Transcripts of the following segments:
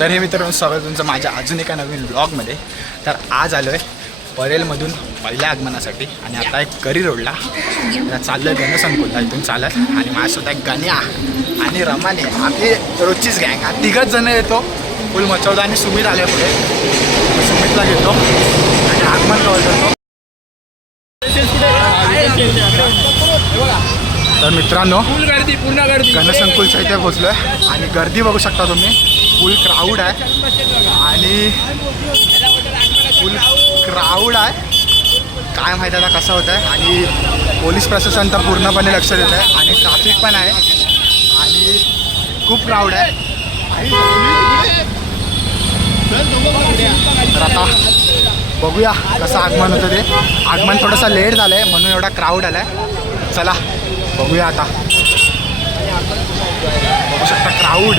तर हे मित्रांनो स्वागत तुमचं माझ्या अजून एका नवीन ब्लॉगमध्ये. तर आज आलो आहे परेलमधून पहिल्या आगमनासाठी आणि आता एक करी रोडला चाललो आहे गणसंकुलला इथून चालत. आणि माझ्यासोबत एक गण्या आणि रमाने आपली रोजचीच गँग. हा तिघच जण येतो फुल मचवदा आणि सुमित आले पुढे. सुमितला घेतो आणि आगमन कवर करतो. तर मित्रांनो गणसंकुलच्या इथे पोचलो आहे आणि गर्दी बघू शकता तुम्ही. फुल क्राऊड आहे आणि फुल क्राऊड आहे. काय माहिती आता कसं होतं आहे. आणि पोलीस प्रशासन तर पूर्णपणे लक्ष देत आहे आणि ट्रॅफिक पण आहे आणि खूप क्राऊड आहे. तर आता बघूया कसं आगमन होतं ते. आगमन थोडंसं लेट झालं आहे म्हणून एवढा क्राऊड आला आहे. चला बघूया आता. बघू शकता क्राऊड.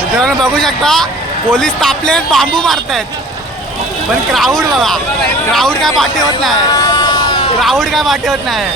मित्रांनो बघू शकता पोलीस तापले बांबू मारतायत पण क्राऊड बघा. क्राऊड काय पाठी होत नाही. क्राऊड काय पाठी होत नाही.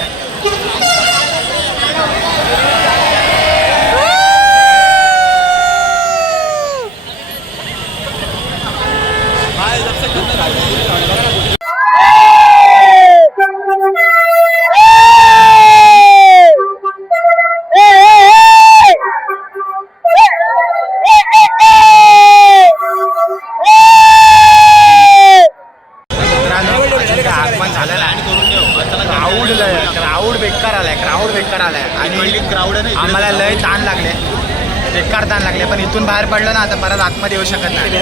क्राऊड बेकार आलाय. क्राऊड बेकार आलाय आणि क्राऊड आम्हाला लय ताण लागले. बेकार ताण लागले पण इथून बाहेर पडलं ना आता परत आतमध्ये येऊ शकत नाही.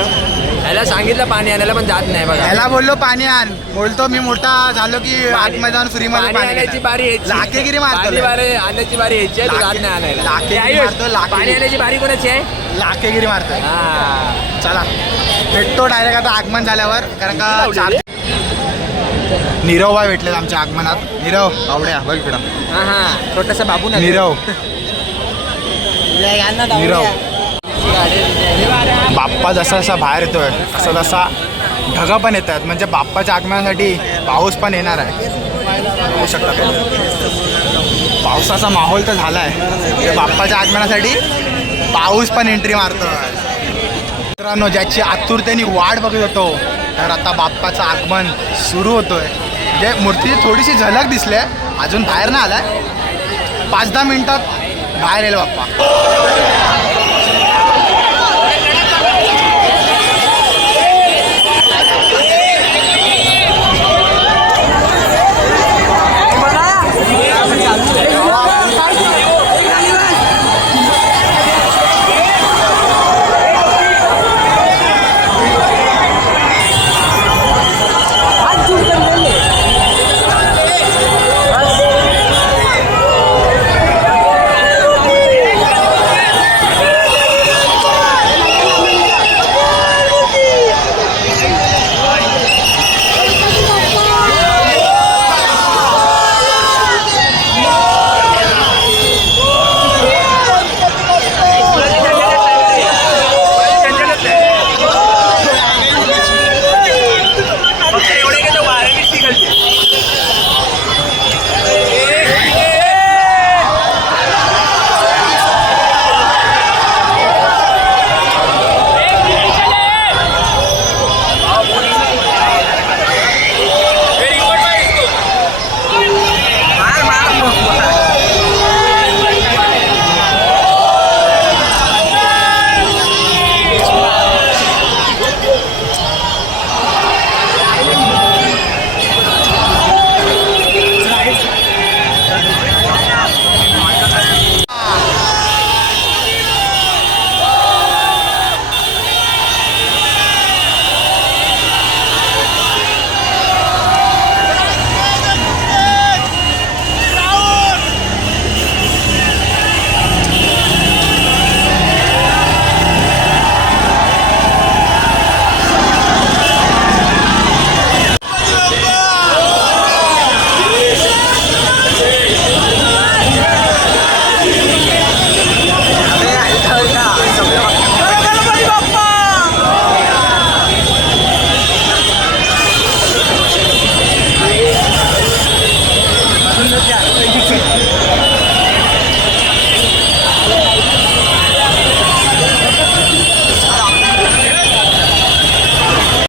याला सांगितलं पाणी आणायला पण जात नाही बघा. याला बोललो पाणी आण. बोलतो मी मोठा झालो की आतमध्ये जाऊन फ्री मध्ये पाणी आणायची बारी यायची. लाखेगिरी मारतो. आणायची बारी यायची जात नाही आणायला. लाखेगिरी मारतो. पाणी आणायची बारी कोणाची आहे. लाखेगिरी मारतो. हा चला भेटतो डायरेक्ट आता आगमन झाल्यावर. कारण का नीरव भाई भेटले आमच्या आगमनात. नीरव आवड्या बघ इकडं. हा हा छोटासा बाबू ना नीरव. नीरव बाप्पा जसा जसा बाहेर येतोय तसा तसा ढगा पण येत आहेत. म्हणजे बाप्पाच्या आगमनासाठी पाऊस पण येणार आहे. बघू शकता तुम्ही पावसाचा माहोल तर झाला आहे. बाप्पाच्या आगमनासाठी पाऊस पण एंट्री मारतोय. मित्रांनो ज्याची आतुरतेने वाट बघत होतो तर आता बाप्पाचं आगमन सुरू होतोय. म्हणजे मूर्तीची थोडीशी झलक दिसली आहे. अजून बाहेर नाही आलाय. 5-10 मिनिटात बाहेर येईल बाप्पा.